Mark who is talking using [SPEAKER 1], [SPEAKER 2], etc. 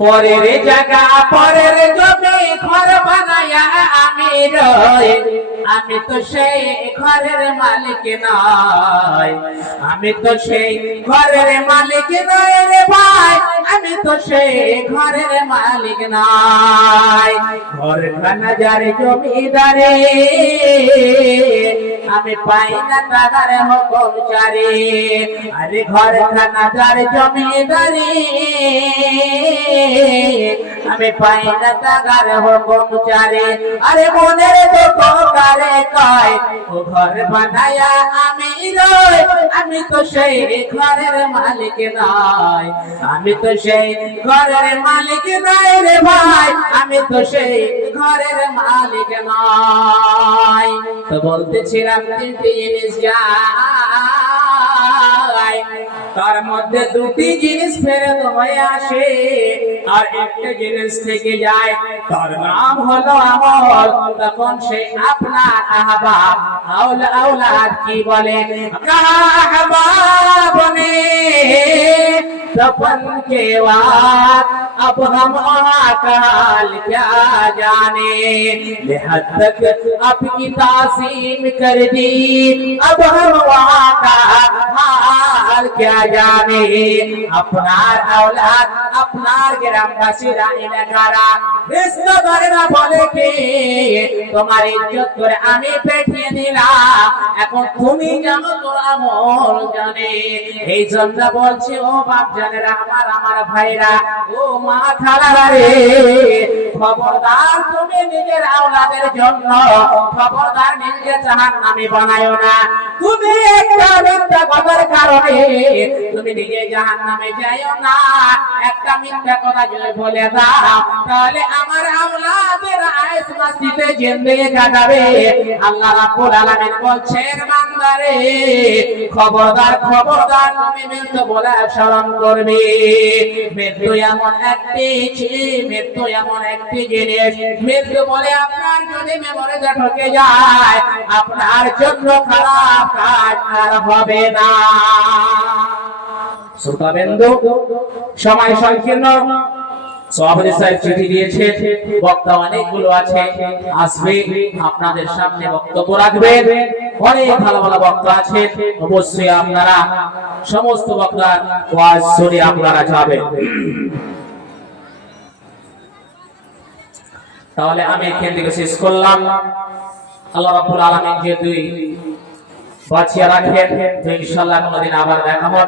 [SPEAKER 1] পরের জায়গা, পরের জমি ঘর বানায়া আমি রই আমি তো সেই ঘরের মালিক নয় আমি তো সেই ঘরের মালিক নয় রে ভাই। আমি তো সেই ঘরের মালিক নয় ঘর খানা যার জমিদারে। আমি পাই না টাকার হুকুম চারে আরে ঘর খানা যার জমিদারি, আমি পাই না টাকার হুকুম চারে আরে মনের দুঃখ কারে কয়, ও ঘর বানায়া আমি রই আমি তো সেই ঘরের মালিক নয় আমি তো সেই ঘরের মালিক নয় রে ভাই, আমি তো সেই ঘরের মালিক নয় তো বলতেছিলাম, তিনটি জিনিস যায়। তার মধ্যে দুটি জিনিস ফেরত হয়ে আসে আর একটা জিনিস থেকে যায়। তার নাম হলো আমল। তখন সে আপনার আহবা আউলা আউলাদ কি বলে? কাহবা ने दफन के बाद अब हम अकाल क्या जाने? लेहद तक आपकी तासीम कर दी। अब हम वहाँ का हाल সওয়াল কিয়া যাবে আপনার اولاد আপনার গ্রামবাসীরা এলাকারা প্রশ্ন করে না বলে কি? তোমার ইজ্জত করে আমি পেটিয়ে দিলাম। এখন তুমি যেন তোর আমল জানে। এই জন্য বলছি, ও বাপ জানেরা, আমার আমার ভাইরা, ও মা খালারা রে, খবরদার তুমি নিজের আওলাদের জন্য, খবরদার নিজে জাহান নামে বানায় না। তুমি একটা মিথ্যা কথার কারণ Bye. খবরদার খবরদার, তুমি মৃত্যু বলে স্মরণ করবে। মৃত্যু এমন একটি মৃত্যু এমন একটি জিনিস। মৃত্যু বলে আপনার যদি মেমোরিতে ঢুকে যায়, আপনার জন্য খারাপ কাজ আর হবে না। শ্রোতাবেন্দু সময় সংকীর্ণ। সভাপতি সাহেব চিঠি দিয়েছে, বক্তা অনেকগুলো আছে, আসবে, আপনাদের সামনে বক্তব্য রাখবেন। অনেক ভালো ভালো বক্তা আছে, অবশ্যই আপনারা সমস্ত বক্তার আপনারা তাহলে আমি এখান থেকে শেষ করলাম। আল্লাহ রাব্বুল আলামিন যেহেতু বাঁচিয়ে রাখেন কোনোদিন আবার দেখা হবে।